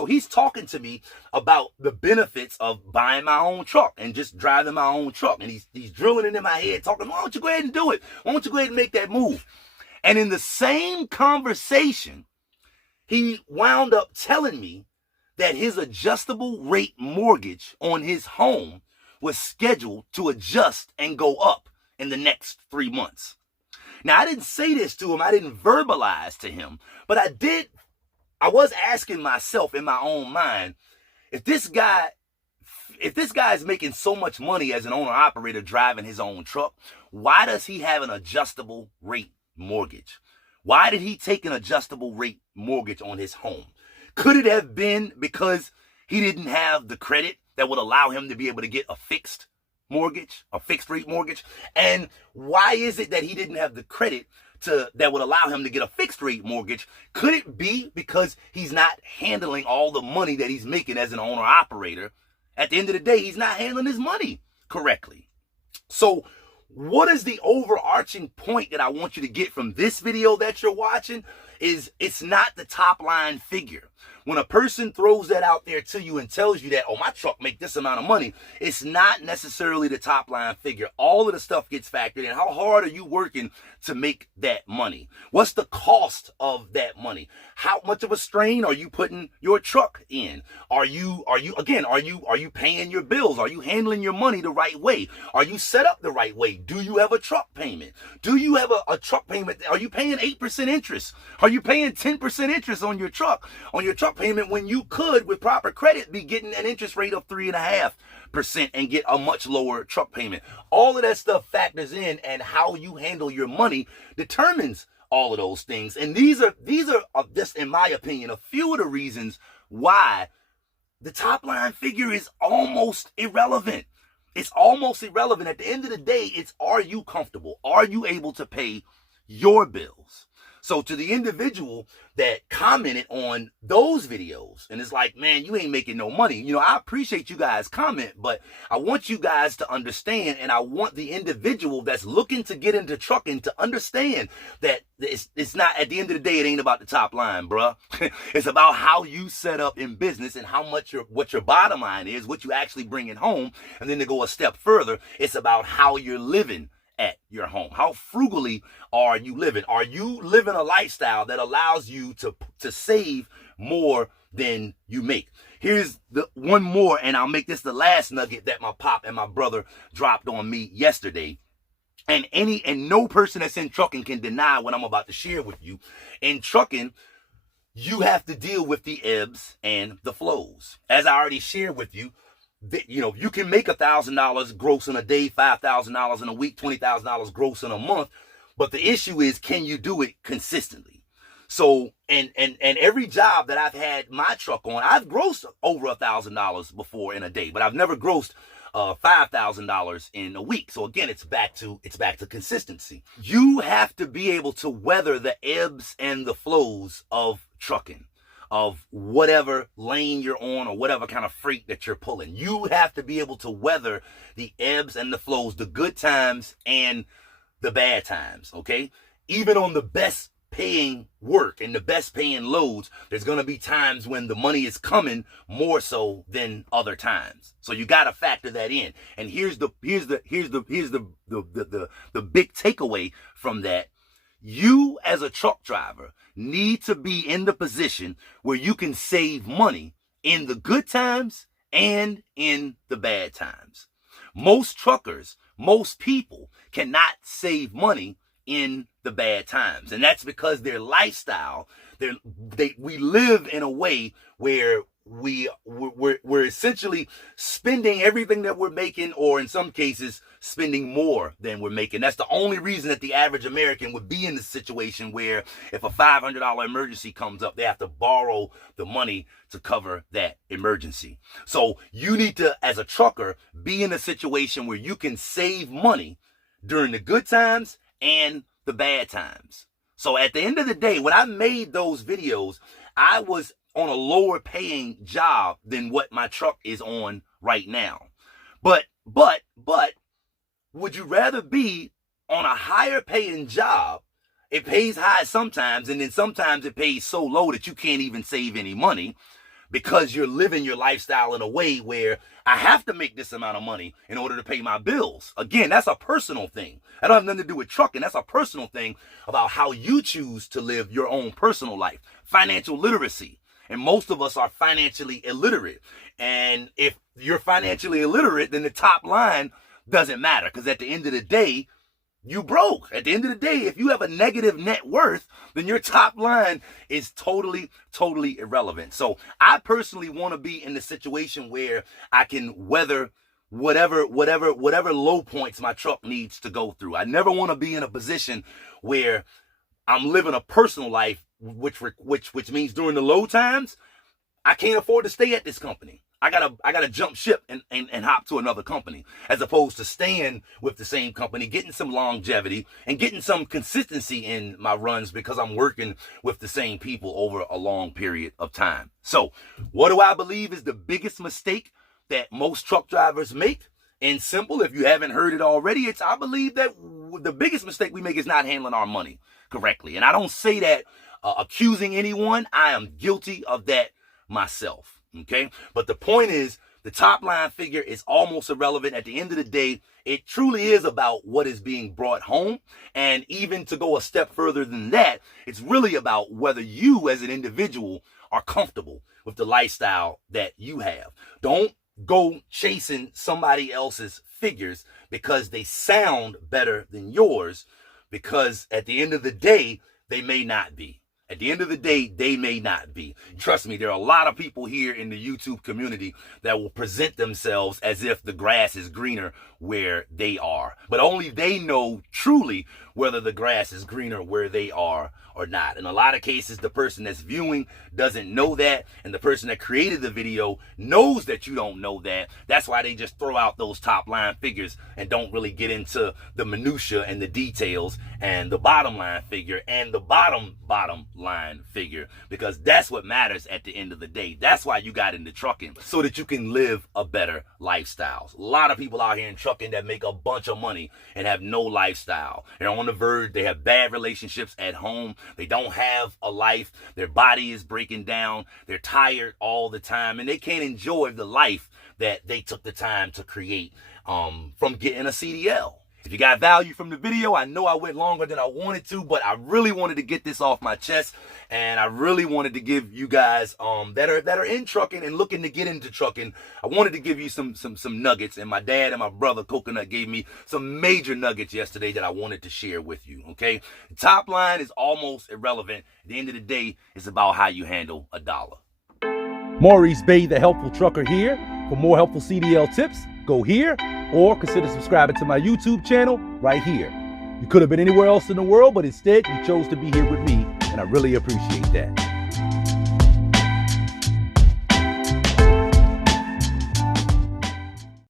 So he's talking to me about the benefits of buying my own truck and just driving my own truck. And he's drilling it in my head, talking, why don't you go ahead and do it? Why don't you go ahead and make that move? And in the same conversation, he wound up telling me that his adjustable rate mortgage on his home was scheduled to adjust and go up in the next 3 months. Now, I didn't say this to him. I didn't verbalize to him, but I was asking myself in my own mind, if this guy is making so much money as an owner operator driving his own truck, why does he have an adjustable rate mortgage? Why did he take an adjustable rate mortgage on his home? Could it have been because he didn't have the credit that would allow him to be able to get a fixed mortgage, a fixed rate mortgage? And why is it that he didn't have the credit that would allow him to get a fixed rate mortgage? Could it be because he's not handling all the money that he's making as an owner operator? At the end of the day, he's not handling his money correctly. So what is the overarching point that I want you to get from this video that you're watching is it's not the top line figure. When a person throws that out there to you and tells you that, oh, my truck make this amount of money, it's not necessarily the top line figure. All of the stuff gets factored in. How hard are you working to make that money? What's the cost of that money? How much of a strain are you putting your truck in? Are you paying your bills? Are you handling your money the right way? Are you set up the right way? Do you have a truck payment? Do you have a truck payment? Are you paying 8% interest? Are you paying 10% interest on your truck payment when you could, with proper credit, be getting an interest rate of 3.5% and get a much lower truck payment? All of that stuff factors in, and how you handle your money determines all of those things. And these are just, in my opinion, a few of the reasons why the top line figure is almost irrelevant. It's almost irrelevant. At the end of the day, it's, are you comfortable? Are you able to pay your bills? So to the individual that commented on those videos and is like, man, you ain't making no money. You know, I appreciate you guys comment, but I want you guys to understand, and I want the individual that's looking to get into trucking to understand that it's not, at the end of the day, it ain't about the top line, bruh. It's about how you set up in business and how much what your bottom line is, what you actually bring in home. And then to go a step further, it's about how you're living at your home. How frugally are you living? Are you living a lifestyle that allows you to save more than you make? Here's the one more, and I'll make this the last nugget that my pop and my brother dropped on me yesterday. And no person that's in trucking can deny what I'm about to share with you. In trucking, you have to deal with the ebbs and the flows. As I already shared with you, you know, you can make $1,000 gross in a day, $5,000 in a week, $20,000 gross in a month. But the issue is, can you do it consistently? So, and every job that I've had my truck on, I've grossed over $1,000 before in a day, but I've never grossed $5,000 in a week. So again, it's back to consistency. You have to be able to weather the ebbs and the flows of trucking, of whatever lane you're on or whatever kind of freight that you're pulling. You have to be able to weather the ebbs and the flows, the good times and the bad times, okay? Even on the best paying work and the best paying loads, there's going to be times when the money is coming more so than other times. So you got to factor that in. And here's the big takeaway from that. You as a truck driver need to be in the position where you can save money in the good times and in the bad times. Most truckers, most people cannot save money in the bad times. And that's because their lifestyle, we live in a way where we're essentially spending everything that we're making, or in some cases spending more than we're making. That's the only reason that the average American would be in the situation where if a $500 emergency comes up, they have to borrow the money to cover that emergency. So you need to, as a trucker, be in a situation where you can save money during the good times and the bad times. So at the end of the day, when I made those videos, I was on a lower paying job than what my truck is on right now. But would you rather be on a higher paying job? It pays high sometimes, and then sometimes it pays so low that you can't even save any money. because you're living your lifestyle in a way where I have to make this amount of money in order to pay my bills. Again, that's a personal thing. That don't have nothing to do with trucking. That's a personal thing about how you choose to live your own personal life. Financial literacy. And most of us are financially illiterate. And if you're financially illiterate, then the top line doesn't matter, because at the end of the day, you broke. At the end of the day, if you have a negative net worth, then your top line is totally irrelevant. So I personally want to be in the situation where I can weather whatever low points my truck needs to go through. I never want to be in a position where I'm living a personal life, which means during the low times, I can't afford to stay at this company. I gotta jump ship and hop to another company, as opposed to staying with the same company, getting some longevity and getting some consistency in my runs, because I'm working with the same people over a long period of time. So what do I believe is the biggest mistake that most truck drivers make? And simple, if you haven't heard it already, I believe that the biggest mistake we make is not handling our money correctly. And I don't say that accusing anyone. I am guilty of that myself. Okay, but the point is, the top line figure is almost irrelevant. At the end of the day, it truly is about what is being brought home. And even to go a step further than that, it's really about whether you as an individual are comfortable with the lifestyle that you have. Don't go chasing somebody else's figures because they sound better than yours, because at the end of the day, they may not be. At the end of the day, they may not be. Trust me, there are a lot of people here in the YouTube community that will present themselves as if the grass is greener where they are. But only they know truly whether the grass is greener where they are or not. In a lot of cases, the person that's viewing doesn't know that, and the person that created the video knows that you don't know that. That's why they just throw out those top line figures and don't really get into the minutia and the details and the bottom line figure and the bottom line figure, because that's what matters at the end of the day. That's why you got into trucking, so that you can live a better lifestyle. A lot of people out here in trucking that make a bunch of money and have no lifestyle. They're on the verge. They have bad relationships at home. They don't have a life. Their body is breaking down. They're tired all the time, and they can't enjoy the life that they took the time to create from getting a CDL. If you got value from the video, I know I went longer than I wanted to, but I really wanted to get this off my chest, and I really wanted to give you guys that are in trucking and looking to get into trucking, I wanted to give you some nuggets. And my dad and my brother Coconut gave me some major nuggets yesterday that I wanted to share with you. Okay, the top line is almost irrelevant. At the end of the day, it's about how you handle a dollar. Maurice Bay, the Helpful Trucker, here. For more helpful CDL tips, go here, or consider subscribing to my YouTube channel right here. You could have been anywhere else in the world, but instead you chose to be here with me, and I really appreciate that.